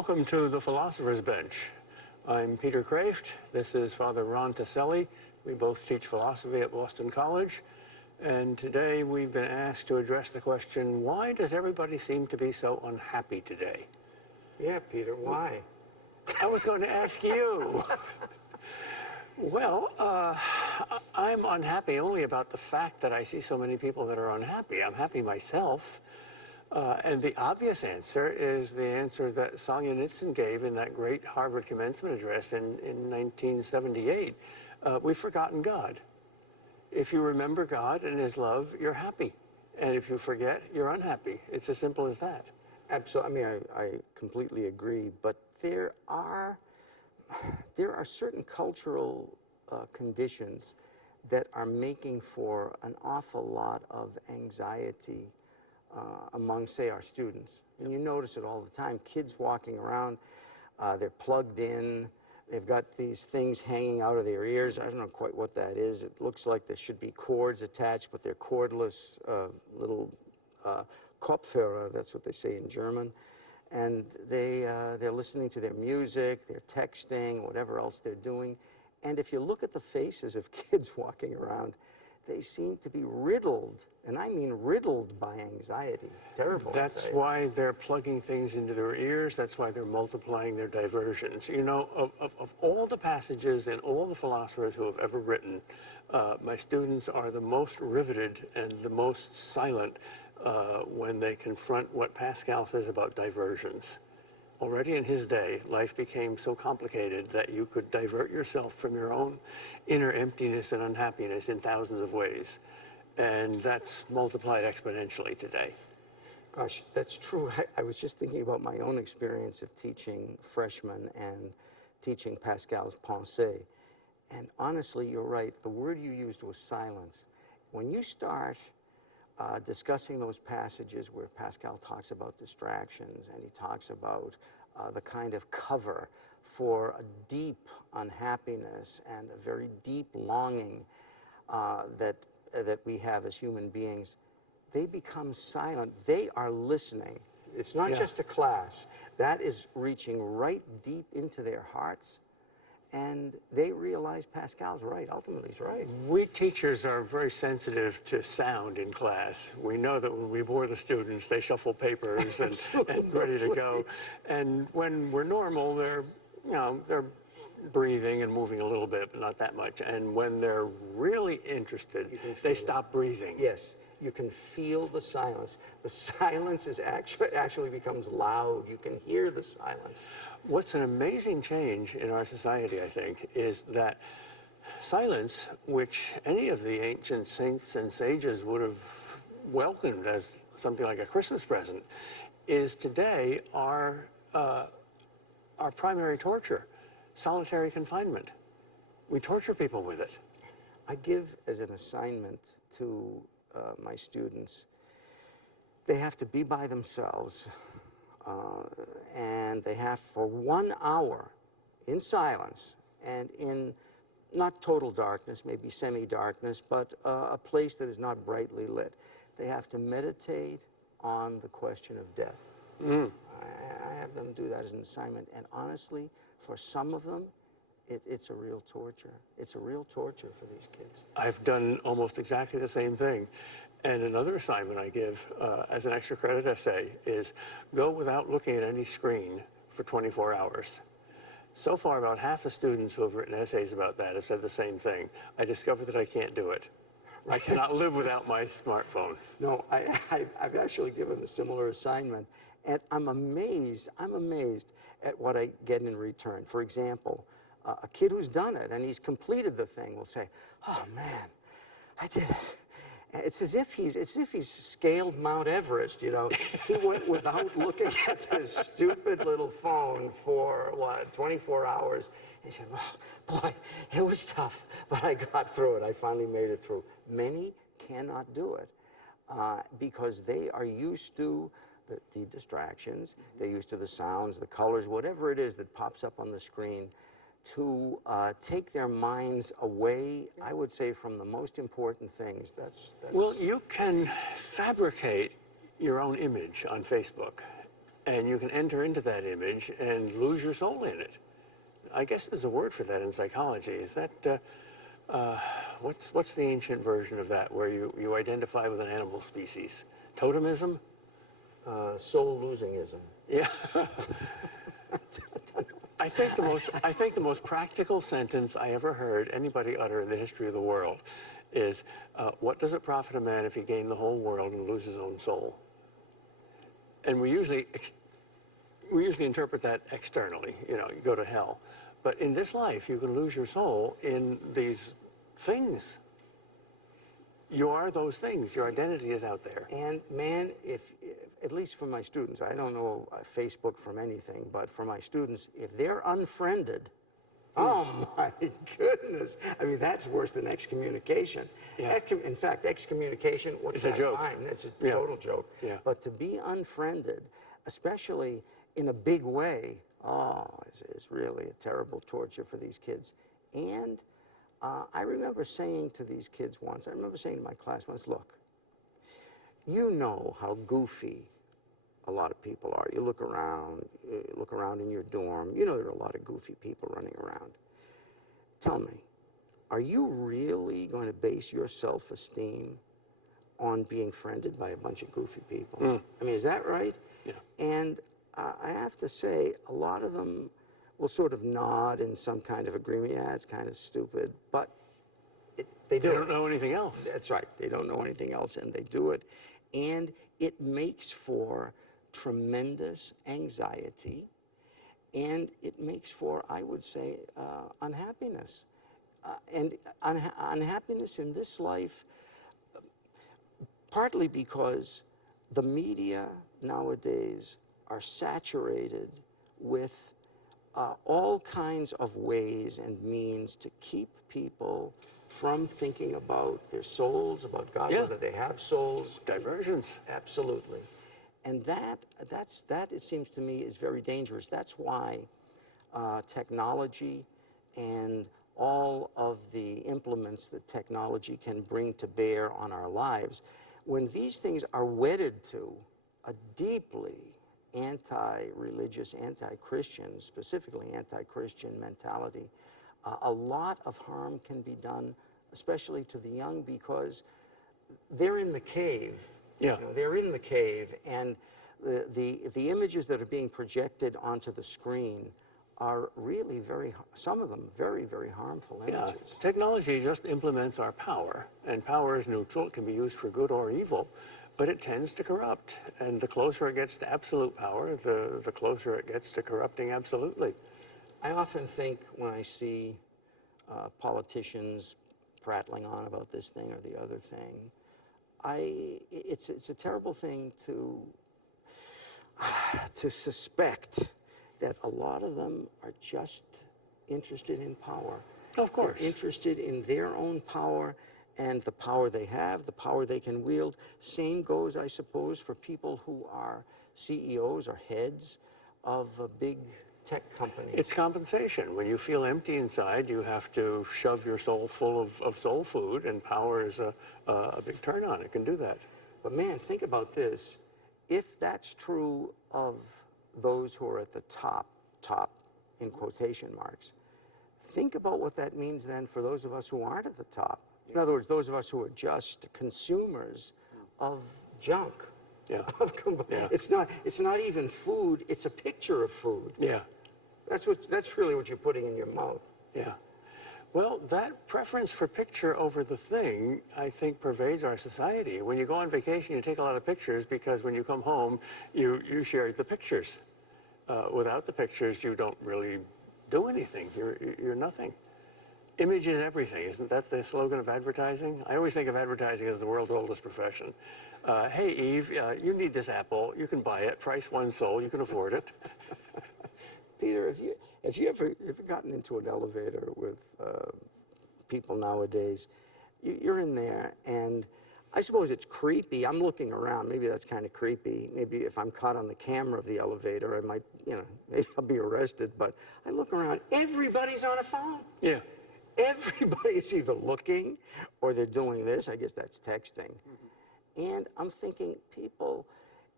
Welcome to the Philosopher's Bench. I'm Peter Kreeft. This is Father Ron Tacelli. We both teach philosophy at Boston College. And today we've been asked to address the question, why does everybody seem to be so unhappy today? Yeah, Peter, why? I was going to ask you. Well, I'm unhappy only about the fact that I see so many people that are unhappy. I'm happy myself. And the obvious answer is the answer that Solzhenitsyn gave in that great Harvard commencement address in 1978. We've forgotten God. If you remember God and his love, you're happy. And if you forget, you're unhappy. It's as simple as that. Absolutely. I mean, I completely agree. But there are certain cultural conditions that are making for an awful lot of anxiety among, say, our students. And you notice it all the time. Kids walking around, they're plugged in. They've got these things hanging out of their ears. I don't know quite what that is. It looks like there should be cords attached, but they're cordless little Kopfhörer, that's what they say in German. And they're listening to their music, they're texting, whatever else they're doing. And if you look at the faces of kids walking around, they seem to be riddled, and I mean riddled by anxiety, terrible That's anxiety. why they're plugging things into their ears. That's why they're multiplying their diversions. You know, of all the passages and all the philosophers who have ever written, my students are the most riveted and the most silent when they confront what Pascal says about diversions. Already in his day, life became so complicated that you could divert yourself from your own inner emptiness and unhappiness in thousands of ways. And that's multiplied exponentially today. Gosh, that's true. I was just thinking about my own experience of teaching freshmen and teaching Pascal's Pensée. And honestly, you're right. The word you used was silence. When you start discussing those passages where Pascal talks about distractions and he talks about the kind of cover for a deep unhappiness and a very deep longing that we have as human beings, they become silent. They are listening. It's not just a class. That is reaching right deep into their hearts. And they realize Pascal's right. Ultimately, he's right. We teachers are very sensitive to sound in class. We know that when we bore the students, they shuffle papers and ready to go. And when we're normal, they're breathing and moving a little bit, but not that much. And when they're really interested, they stop breathing. Yes. You can feel the silence. The silence is actually becomes loud. You can hear the silence. What's an amazing change in our society, I think, is that silence, which any of the ancient saints and sages would have welcomed as something like a Christmas present, is today our primary torture, solitary confinement. We torture people with it. I give as an assignment to my students, they have to be by themselves and they have for 1 hour in silence and in not total darkness, maybe semi-darkness, but a place that is not brightly lit. They have to meditate on the question of death. I have them do that as an assignment, and honestly, for some of them, it's a real torture. It's a real torture for these kids. I've done almost exactly the same thing. And another assignment I give as an extra credit essay is go without looking at any screen for 24 hours. So far, about half the students who have written essays about that have said the same thing. I discovered that I can't do it. I cannot live without my smartphone. No, I've actually given a similar assignment, and I'm amazed at what I get in return. For example, a kid who's done it and he's completed the thing will say, "Oh man, I did it." It's as if he's scaled Mount Everest, you know. He went without looking at his stupid little phone for, 24 hours. He said, well, boy, it was tough, but I got through it. I finally made it through. Many cannot do it because they are used to the distractions. They're used to the sounds, the colors, whatever it is that pops up on the screen, to take their minds away, I would say, from the most important things. That's Well, you can fabricate your own image on Facebook. and you can enter into that image and lose your soul in it. I guess there's a word for that in psychology. Is that, what's the ancient version of that, where you identify with an animal species? Totemism? Soul-losing-ism. Yeah. I think the most practical sentence I ever heard anybody utter in the history of the world is, what does it profit a man if he gain the whole world and lose his own soul? And we usually interpret that externally, you know, you go to hell. But in this life, you can lose your soul in these things. You are those things. Your identity is out there. And man, if at least for my students, I don't know Facebook from anything, but for my students, if they're unfriended, oh my goodness. I mean, that's worse than excommunication. Yeah. In fact, excommunication, what's that? It's a joke. Fine. It's a Yeah. total joke. Yeah. But to be unfriended, especially in a big way, is really a terrible torture for these kids. And I remember saying to these kids once, I remember saying to my class once, look, you know how goofy a lot of people are. You look around in your dorm, you know there are a lot of goofy people running around. Tell me, are you really going to base your self-esteem on being friended by a bunch of goofy people? I mean, is that right? Yeah. And I have to say, a lot of them will sort of nod in some kind of agreement. Yeah, it's kind of stupid, but they do. They don't know anything else. That's right. They don't know anything else, and they do it. And it makes for tremendous anxiety, and it makes for, I would say, unhappiness. And unhappiness in this life, partly because the media nowadays are saturated with all kinds of ways and means to keep people from thinking about their souls, about God, Yeah. whether they have souls. Diversions. Absolutely. And that, it seems to me, is very dangerous. That's why technology and all of the implements that technology can bring to bear on our lives, when these things are wedded to a deeply anti-religious, anti-Christian, specifically anti-Christian mentality, a lot of harm can be done, especially to the young, because they're in the cave. Yeah. You know, they're in the cave, and the images that are being projected onto the screen are really some of them very, very harmful Yeah. images. Technology just implements our power, and power is neutral. It can be used for good or evil, but it tends to corrupt. And the closer it gets to absolute power, the closer it gets to corrupting absolutely. I often think when I see politicians prattling on about this thing or the other thing, it's a terrible thing to suspect that a lot of them are just interested in power. Of course. They're interested in their own power and the power they have, the power they can wield. Same goes, I suppose, for people who are CEOs or heads of big tech companies. It's compensation. When you feel empty inside, you have to shove your soul full of soul food, and power is a big turn on. It can do that. But man, think about this. If that's true of those who are at the top in quotation marks, think about what that means then for those of us who aren't at the top. In other words, those of us who are just consumers of junk. Yeah. Yeah. It's not even food, it's a picture of food. Yeah. That's really what you're putting in your mouth. Yeah. Well, that preference for picture over the thing, I think, pervades our society. When you go on vacation, you take a lot of pictures because when you come home, you share the pictures. Without the pictures, you don't really do anything. You're nothing. Image is everything. Isn't that the slogan of advertising? I always think of advertising as the world's oldest profession. Hey, Eve, you need this apple. You can buy it. Price one soul. You can afford it. Peter, have you ever gotten into an elevator with people nowadays? You're in there, and I suppose it's creepy. I'm looking around. Maybe that's kind of creepy. Maybe if I'm caught on the camera of the elevator, I might, maybe I'll be arrested. But I look around. Everybody's on a phone. Yeah. Everybody is either looking or they're doing this. I guess that's texting. And I'm thinking, people,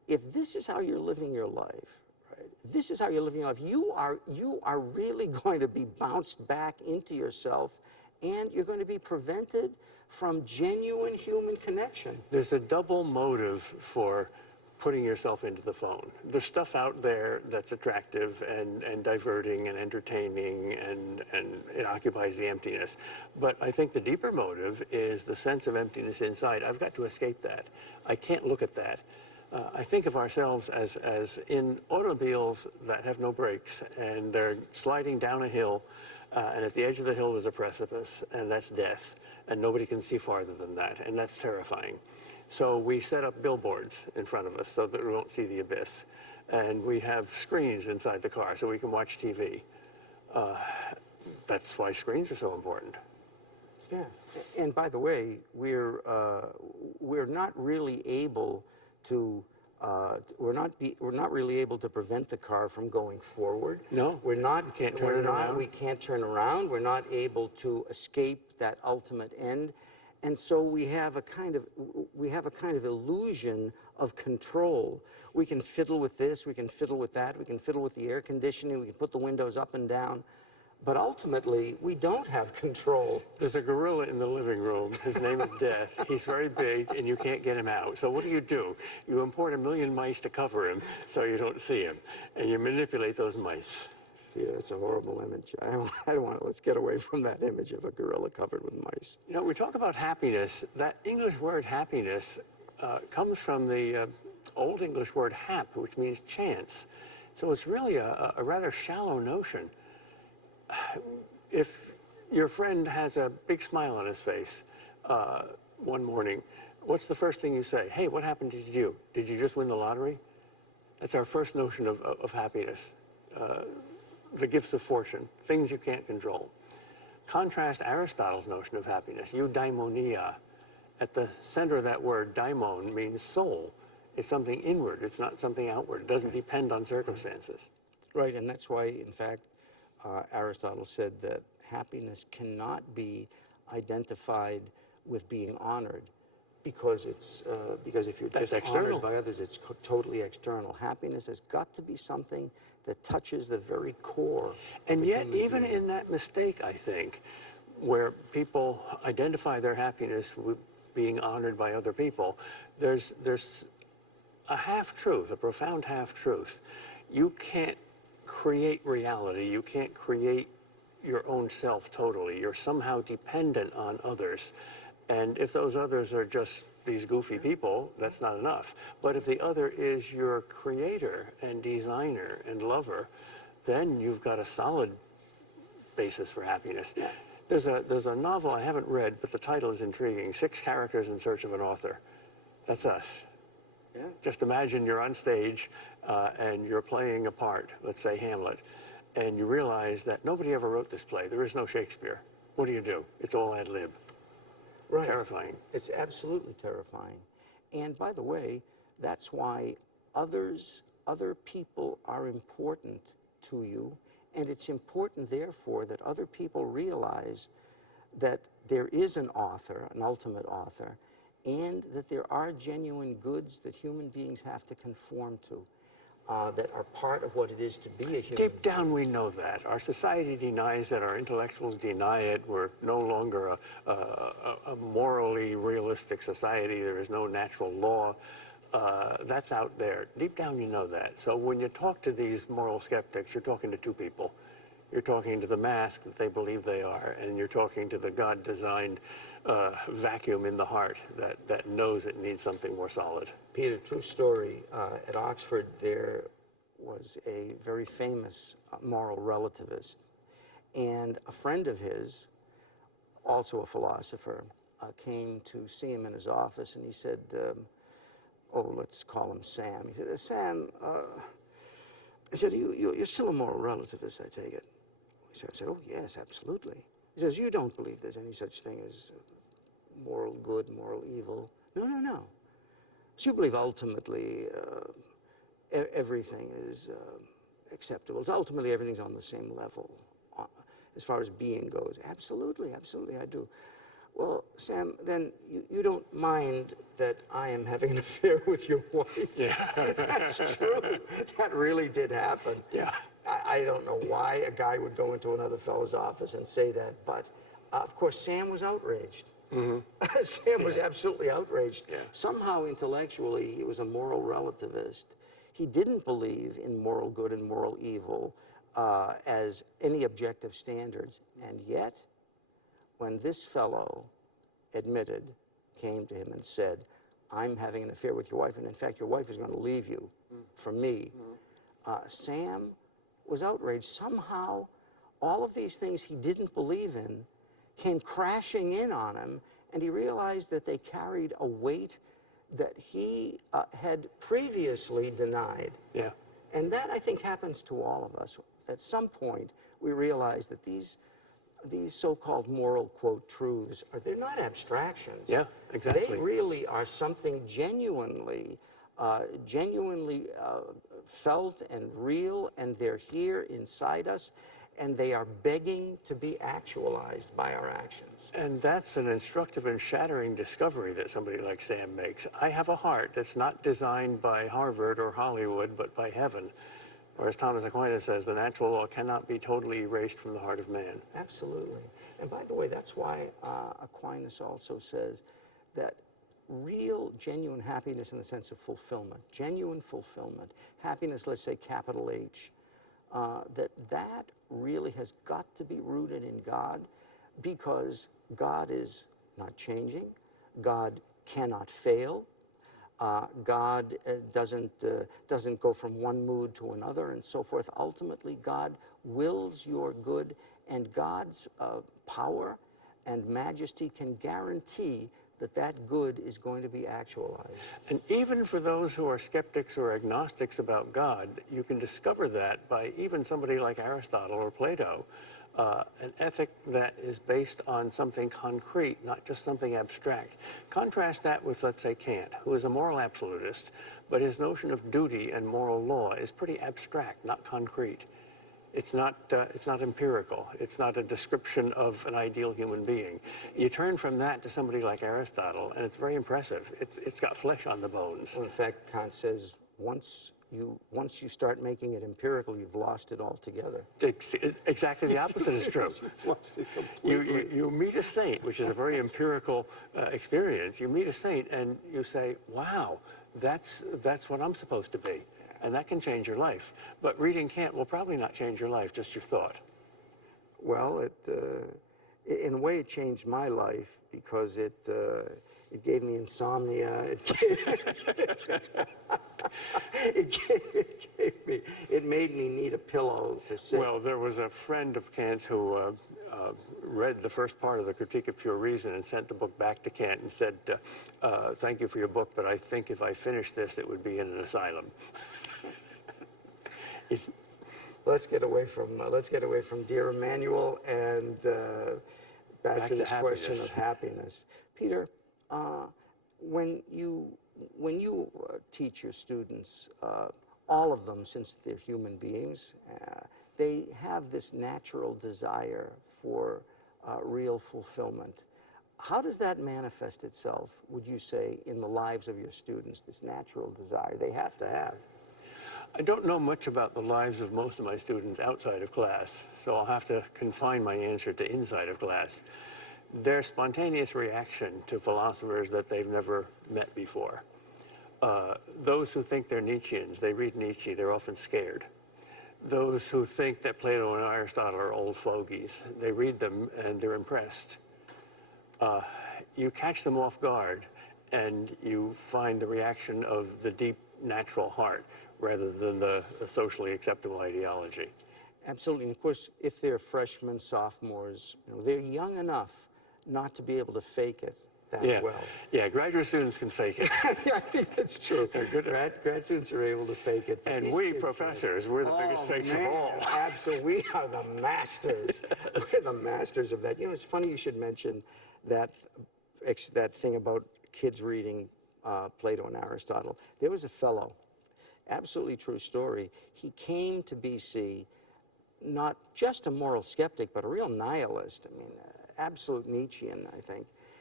if this is how you're living your life, right? This is how you're living your life. You are really going to be bounced back into yourself, and you're going to be prevented from genuine human connection. There's a double motive for putting yourself into the phone. There's stuff out there that's attractive and diverting and entertaining, and it occupies the emptiness. But I think the deeper motive is the sense of emptiness inside. I've got to escape that. I can't look at that. I think of ourselves as in automobiles that have no brakes, and they're sliding down a hill, and at the edge of the hill there's a precipice, and that's death, and nobody can see farther than that, and that's terrifying. So we set up billboards in front of us so that we won't see the abyss. And we have screens inside the car so we can watch TV. That's why screens are so important. Yeah. And by the way, we're not really able to we're not really able to prevent the car from going forward. No, we're not. you can't turn it around. We can't turn around. We're not able to escape that ultimate end. And so we have a kind of illusion of control. We can fiddle with this, we can fiddle with that, we can fiddle with the air conditioning, we can put the windows up and down, but ultimately we don't have control. There's a gorilla in the living room. His name is Death. He's very big and you can't get him out. So what do? You import 1 million mice to cover him so you don't see him, and you manipulate those mice. Yeah, it's a horrible image. I don't want to, let's get away from that image of a gorilla covered with mice. You know, we talk about happiness. That English word happiness comes from the Old English word hap, which means chance. So it's really a rather shallow notion. If your friend has a big smile on his face one morning, what's the first thing you say? Hey, what happened to you? Did you just win the lottery? That's our first notion of happiness. The gifts of fortune, things you can't control. Contrast Aristotle's notion of happiness, eudaimonia. At the center of that word, daimon, means soul. It's something inward, it's not something outward. It doesn't depend on circumstances. Right, and that's why, in fact, Aristotle said that happiness cannot be identified with being honored, because if you're just honored by others, it's totally external. Happiness has got to be something that touches the very core. And yet, even in that mistake, I think, where people identify their happiness with being honored by other people, there's a half-truth, a profound half-truth. You can't create reality. You can't create your own self totally. You're somehow dependent on others. And if those others are just these goofy people, that's not enough. But if the other is your creator and designer and lover, then you've got a solid basis for happiness. There's a novel I haven't read, but the title is intriguing, 6 Characters in Search of an Author. That's us. Yeah. Just imagine you're on stage and you're playing a part, let's say Hamlet, and you realize that nobody ever wrote this play. There is no Shakespeare. What do? It's all ad lib. Right. Terrifying. It's absolutely terrifying. And by the way, that's why other people are important to you, and it's important, therefore, that other people realize that there is an author, an ultimate author, and that there are genuine goods that human beings have to conform to, that are part of what it is to be a human being. Deep down, we know that. Our society denies that. Our intellectuals deny it. We're no longer a morally realistic society. There is no natural law. That's out there. Deep down, you know that. So when you talk to these moral skeptics, you're talking to two people. You're talking to the mask that they believe they are, and you're talking to the God-designed vacuum in the heart that knows it needs something more solid. Peter, true story. At Oxford, there was a very famous moral relativist, and a friend of his, also a philosopher, came to see him in his office, and he said, oh, let's call him Sam. He said, Sam, I said, you're still a moral relativist, I take it. I said, oh, yes, absolutely. He says, you don't believe there's any such thing as moral good, moral evil. No. So you believe ultimately everything is acceptable. So ultimately everything's on the same level as far as being goes. Absolutely, I do. Well, Sam, then you don't mind that I am having an affair with your wife? Yeah. That's true. That really did happen. Yeah. I don't know why a guy would go into another fellow's office and say that, but of course, Sam was outraged. Sam was absolutely outraged. Yeah. Somehow, intellectually, he was a moral relativist. He didn't believe in moral good and moral evil as any objective standards. And yet, when this fellow came to him and said, I'm having an affair with your wife, and in fact, your wife is going to leave you for me, Sam was outraged. Somehow, all of these things he didn't believe in came crashing in on him, and he realized that they carried a weight that he had previously denied. Yeah. And that, I think, happens to all of us. At some point, we realize that these so-called moral, quote, truths, they're not abstractions. Yeah, exactly. They really are something genuinely felt and real, and they're here inside us, and they are begging to be actualized by our actions. And that's an instructive and shattering discovery that somebody like Sam makes. I have a heart that's not designed by Harvard or Hollywood, but by heaven. Or as Thomas Aquinas says, the natural law cannot be totally erased from the heart of man. Absolutely. And by the way, that's why Aquinas also says that real, genuine happiness in the sense of fulfillment, genuine fulfillment, happiness, let's say capital H, that really has got to be rooted in God, because God is not changing, God cannot fail, God doesn't go from one mood to another and so forth. Ultimately, God wills your good, and God's power and majesty can guarantee that that good is going to be actualized. And even for those who are skeptics or agnostics about God, you can discover that by even somebody like Aristotle or Plato, an ethic that is based on something concrete, not just something abstract. Contrast that with, let's say, Kant, who is a moral absolutist, but his notion of duty and moral law is pretty abstract, not concrete. It's not empirical. It's not a description of an ideal human being. You turn from that to somebody like Aristotle, and it's very impressive. It's got flesh on the bones. Well, in fact, Kant says once you start making it empirical, you've lost it altogether. Exactly the opposite is true. You've lost it completely. You meet a saint, which is a very empirical experience. You meet a saint, and you say, "Wow, that's what I'm supposed to be." And that can change your life. But reading Kant will probably not change your life, just your thought. Well, in a way, it changed my life, because it gave me insomnia. It made me need a pillow to sit. Well, there was a friend of Kant's who read the first part of the Critique of Pure Reason and sent the book back to Kant and said, "Thank you for your book, but I think if I finished this, it would be in an asylum." Let's get away from dear Emmanuel and back to this question of happiness. Peter, when you teach your students, all of them, since they're human beings, they have this natural desire for real fulfillment. How does that manifest itself, would you say, in the lives of your students, this natural desire they have to have? I don't know much about the lives of most of my students outside of class, so I'll have to confine my answer to inside of class. Their spontaneous reaction to philosophers that they've never met before. Those who think they're Nietzscheans, they read Nietzsche, they're often scared. Those who think that Plato and Aristotle are old fogies, they read them and they're impressed. You catch them off guard, and you find the reaction of the deep natural heart, rather than the socially acceptable ideology. Absolutely. And of course, if they're freshmen, sophomores, they're young enough not to be able to fake it that well. Yeah, graduate students can fake it. Yeah, I think that's true. Grad students are able to fake it. And we professors, we're the biggest fakes of all. Absolutely. We are the masters. We're the masters of that. It's funny you should mention that thing about kids reading Plato and Aristotle. There was a fellow, absolutely true story. He came to BC, not just a moral skeptic, but a real nihilist. I mean, absolute Nietzschean, I think.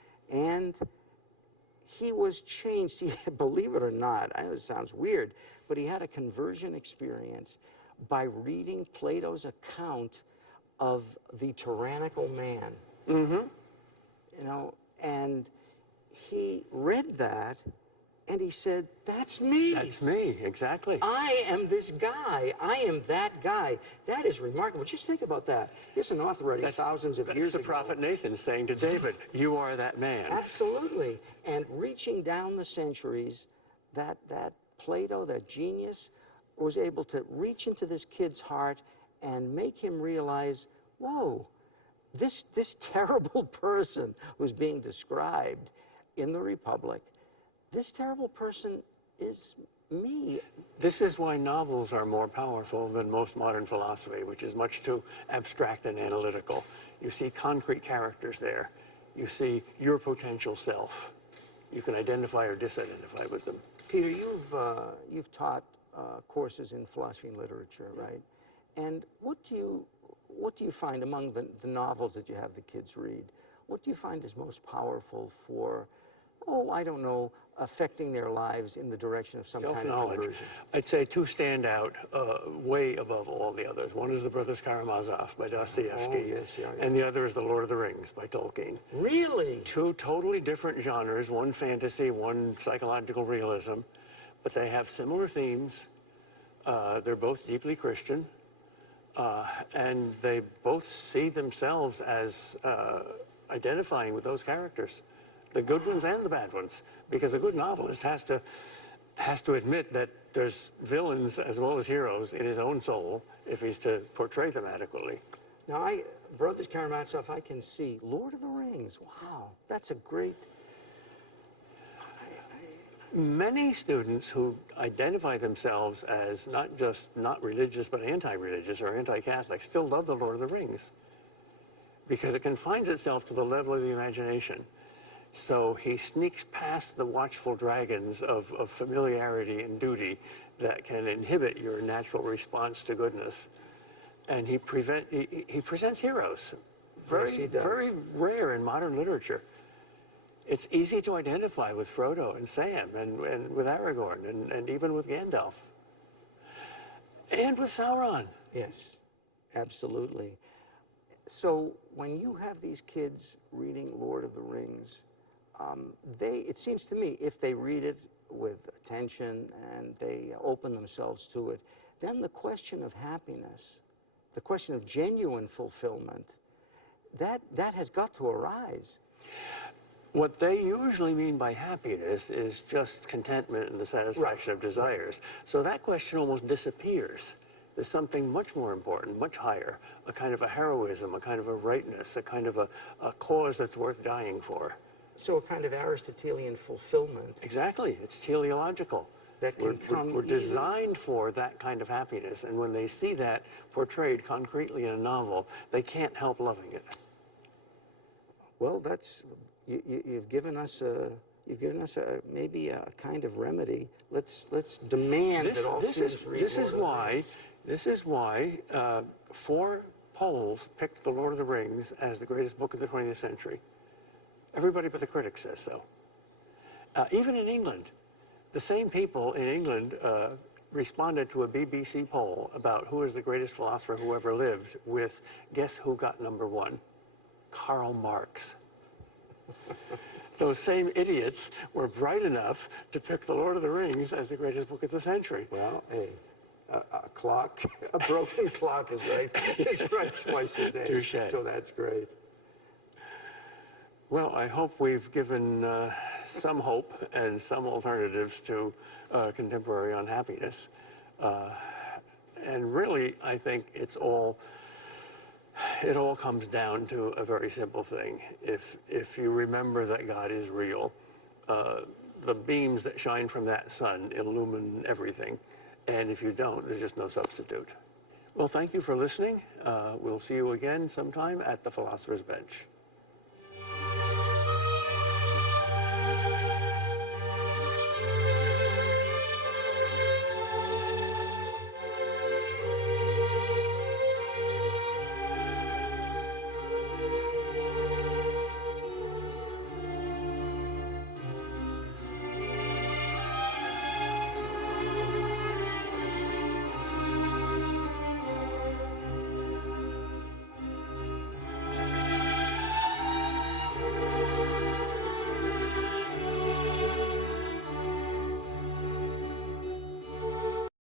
And he was changed. He, believe it or not, I know it sounds weird, but he had a conversion experience by reading Plato's account of the tyrannical man. Mm-hmm. You know, and he read that and he said, that's me. That's me, exactly. I am this guy. I am that guy. That is remarkable. Just think about that. Here's an author writing thousands of years ago. That's the prophet Nathan saying to David, you are that man. Absolutely. And reaching down the centuries, that Plato, that genius, was able to reach into this kid's heart and make him realize, whoa, this terrible person who's being described in the Republic, this terrible person is me. This is why novels are more powerful than most modern philosophy, which is much too abstract and analytical. You see concrete characters there. You see your potential self. You can identify or disidentify with them. Peter, you've taught courses in philosophy and literature, right? And what do you find among the novels that you have the kids read? What do you find is most powerful for, I don't know, affecting their lives in the direction of some kind of Self-knowledge. conversion? I'd say two stand out way above all the others. One is The Brothers Karamazov by Dostoevsky, Yes, yeah. and the other is The Lord of the Rings by Tolkien. Really? Two totally different genres, one fantasy, one psychological realism, but they have similar themes. They're both deeply Christian, and they both see themselves as identifying with those characters, the good ones and the bad ones, because a good novelist has to admit that there's villains as well as heroes in his own soul if he's to portray them adequately. Now, Brothers Karamazov, I can see. Lord of the Rings, wow, that's a great... Many students who identify themselves as not just not religious but anti-religious or anti-Catholic still love The Lord of the Rings because it confines itself to the level of the imagination. So he sneaks past the watchful dragons of familiarity and duty that can inhibit your natural response to goodness. And he presents heroes, very rare in modern literature. It's easy to identify with Frodo and Sam and with Aragorn and even with Gandalf. And with Sauron. Yes, absolutely. So when you have these kids reading Lord of the Rings, it seems to me, if they read it with attention and they open themselves to it, then the question of happiness, the question of genuine fulfillment, that has got to arise. What they usually mean by happiness is just contentment and the satisfaction of desires. So that question almost disappears. There's something much more important, much higher, a kind of a heroism, a kind of a rightness, a kind of a cause that's worth dying for. So a kind of Aristotelian fulfillment. Exactly. It's teleological. That can come we're designed for that kind of happiness, and when they see that portrayed concretely in a novel, they can't help loving it. Well, that's... You've given us maybe a kind of remedy. Let's demand that all students read This is why 4 polls picked The Lord of the Rings as the greatest book of the 20th century. Everybody but the critics says so. Even in England, the same people in England responded to a BBC poll about who is the greatest philosopher who ever lived with, guess who got #1? Karl Marx. Those same idiots were bright enough to pick The Lord of the Rings as the greatest book of the century. Well, hey, a broken clock is right twice a day. Touché. So that's great. Well, I hope we've given some hope and some alternatives to contemporary unhappiness. And really, I think it all comes down to a very simple thing. If you remember that God is real, the beams that shine from that sun illumine everything. And if you don't, there's just no substitute. Well, thank you for listening. We'll see you again sometime at the Philosopher's Bench.